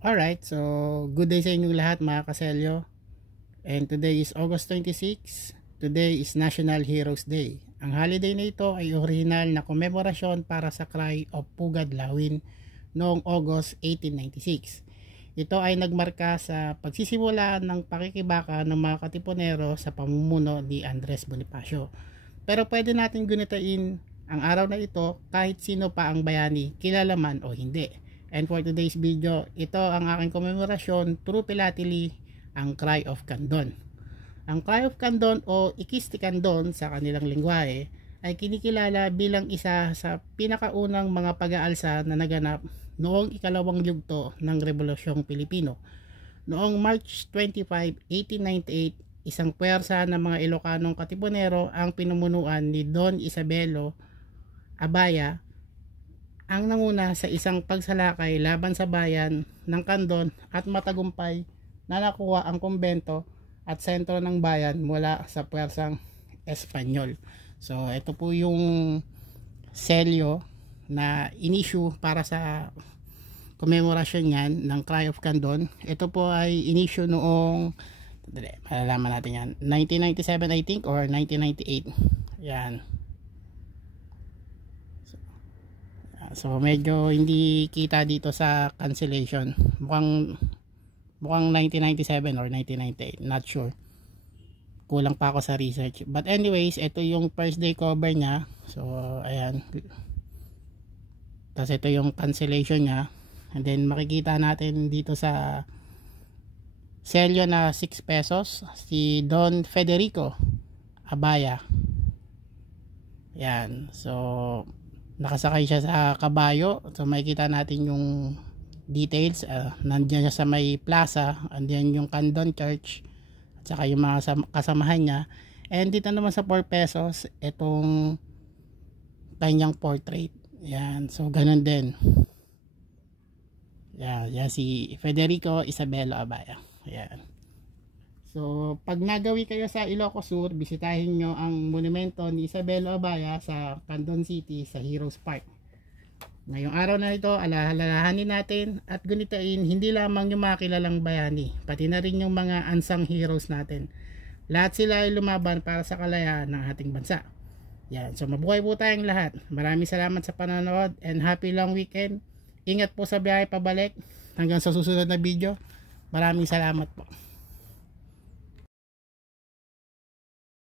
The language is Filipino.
Alright, so good day sa inyong lahat mga kaselyo. And today is August 26. Today is National Heroes Day. Ang holiday na ito ay original na komemorasyon para sa Cry of Pugad Lawin noong August 1896. Ito ay nagmarka sa pagsisimula ng pakikibaka ng mga katipunero sa pamumuno ni Andres Bonifacio. Pero pwede natin gunitain ang araw na ito kahit sino pa ang bayani, kilala man o hindi. And for today's video, ito ang aking komemorasyon through philately, ang Cry of Candon. Ang Cry of Candon o Ikisti Candon sa kanilang lingwahe ay kinikilala bilang isa sa pinakaunang mga pag-aalsa na naganap noong ikalawang yugto ng Rebolusyong Pilipino. Noong March 25, 1898, isang puwersa ng mga Ilocanong katipunero ang pinumunuan ni Don Isabelo Abaya ang nanguna sa isang pagsalakay laban sa bayan ng Candon at matagumpay na nakuha ang kumbento at sentro ng bayan mula sa puwersang Espanyol. So ito po yung selyo na inisyu para sa komemorasyon yan ng Cry of Candon. Ito po ay inisyu noong, malalaman natin yan, 1997 I think or 1998. Yan. So medyo hindi kita dito sa cancellation. Mukhang 1997 or 1998, not sure. Kulang pa ako sa research. But anyways, ito yung first day cover niya. So ayan. Tapos ito yung cancellation niya. And then makikita natin dito sa selyo na 6 pesos si Don Federico Abaya. Yan. So nakasakay siya sa kabayo. So makikita natin yung details. Nandiyan siya sa may plaza. Andiyan yung Candon Church at saka yung mga kasamahan niya. And dito naman sa 4 pesos itong kanyang portrait. Yan. So ganun din. Yan si Federico Isabelo Abaya. Yan. So pag nagawi kayo sa Ilocos Sur, bisitahin nyo ang monumento ni Isabelo Abaya sa Candon City sa Heroes Park. Ngayong araw na ito, alalahanin natin at gunitain hindi lamang yung mga kilalang bayani, pati na rin yung mga unsung heroes natin. Lahat sila ay lumaban para sa kalayaan ng ating bansa. Yan. So mabuhay po tayong lahat. Maraming salamat sa panonood and happy long weekend. Ingat po sa biyahe pabalik. Hanggang sa susunod na video. Maraming salamat po.